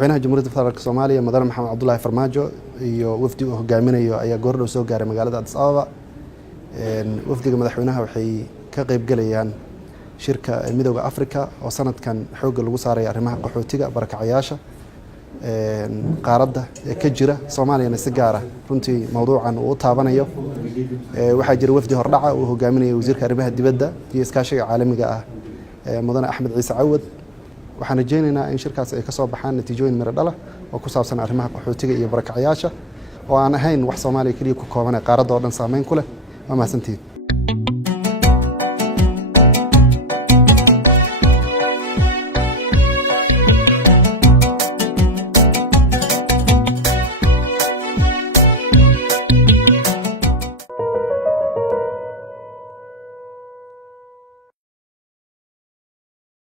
madaxweynaha jamhuuriyadda federaalka Soomaaliya madaxweyne maxamed cabdullaahi farmaajo iyo wafdi uu hogaaminayo ayaa goordhow soo gaaray magaalada Addis Ababa. wafdiga madaxweynaha waxay ka qayb galayaan shirka midowga Afrika oo sanadkan xoogga lagu saaray arrimaha qaxootiga barakacayaasha qaaradda ka jira Soomaaliyana si gaar ah runtii mowduucan uu taabanayo. waxaa jira wafdi hordhaca uu hogaaminayo wasiirka arrimaha dibadda iyo iskaashiga caalamiga ah mudane Axmed Ciise Cawad. waxaan rajaynaynaa in shirkaas ay ka soo baxaan natiijooyin miro dhal ah oo ku saabsan arrimaha qaxootiga iyo barakacayaasha oo aan ahayn wax Soomaaliya kaliya ku kooban qaaradda oo dhan saameyn ku leh. waa mahadsantihiin.